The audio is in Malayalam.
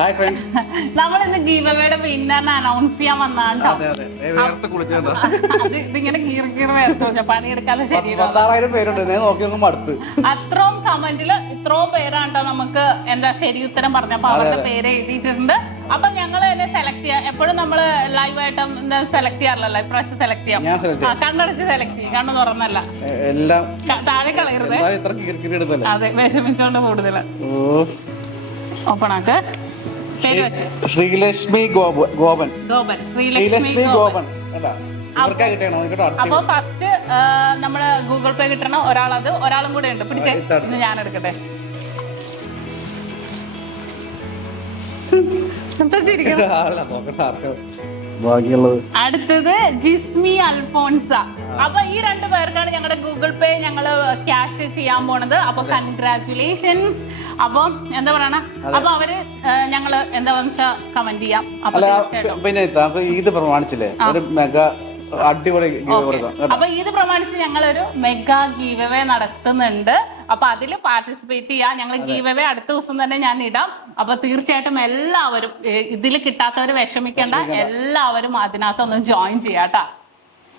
Hi friends. നമ്മൾ ഇന്ന് ഗീവ് അവേയുടെ വിന്നറിനെ അനൗൺസ് ചെയ്യാൻ വന്നതാണ്. ഇതിങ്ങനെ കീറി വേർത്ത് പണിയെടുക്കാതെ ശരിയാണ്. 16,000 പേരുണ്ട്. നോക്കി മടുത്ത്. അത്രയും കമന്റില് ഇത്രയും പേരാണ്ടോ നമുക്ക് എന്താ ശരി ഉത്തരം പറഞ്ഞപ്പോ അവരുടെ പേര് എഴുതിയിട്ടുണ്ട്. അപ്പൊ ഞങ്ങൾ തന്നെ സെലക്ട് ചെയ്യാം. എപ്പോഴും നമ്മള് ലൈവായിട്ട് എന്താ സെലക്ട് ചെയ്യാറില്ലല്ലോ, ഇപ്രാവശ്യം സെലക്ട് ചെയ്യാം. കണ്ണടച്ച് സെലക്ട് ചെയ്യും, കണ്ണു തുറന്നല്ല. എല്ലാം താഴെ കളയരുത്. അതെ, വിഷമിച്ചോണ്ട് കൂടുതല്. ഓപ്പൺ ആക്ക്. ശ്രീലക്ഷ്മി ഗോപൻ. ശ്രീലക്ഷ്മി ഗോപൻ. അപ്പൊ ഫസ്റ്റ് നമ്മള് ഗൂഗിൾ പേ കിട്ടണം. ഒരാളത്, ഒരാളും കൂടെ ഉണ്ട്. പിടിച്ചേ, ഞാൻ എടുക്കട്ടെ. അടുത്തത് ജിസ്മി അൽഫോൺസ. അപ്പൊ ഈ 2 പേർക്കാണ് ഞങ്ങളുടെ ഗൂഗിൾ പേ ഞങ്ങള് ക്യാഷ് ചെയ്യാൻ പോണത്. അപ്പൊ കൺഗ്രാറ്റുലേഷൻസ്. അപ്പൊ എന്താ പറയണ, അപ്പൊ അവര് ഞങ്ങള് എന്താ വെച്ചാ കമന്റ് ചെയ്യാം. പിന്നെ ഇത് പ്രമാണിച്ചില്ലേ ഒരു മെഗാ അടിപൊളി. അപ്പൊ ഇത് പ്രമാണിച്ച് ഞങ്ങളൊരു മെഗാ ഗീവ് അവേ നടത്തുന്നുണ്ട്. അപ്പൊ അതിൽ പാർട്ടിസിപ്പേറ്റ് ചെയ്യാം. ഞങ്ങൾ ഗീവ് അവേ അടുത്ത ദിവസം തന്നെ ഞാൻ ഇടാം. അപ്പൊ തീർച്ചയായിട്ടും എല്ലാവരും ഇതിൽ കിട്ടാത്തവര് വിഷമിക്കേണ്ട, എല്ലാവരും അതിനകത്തൊന്ന് ജോയിൻ ചെയ്യാട്ടാ.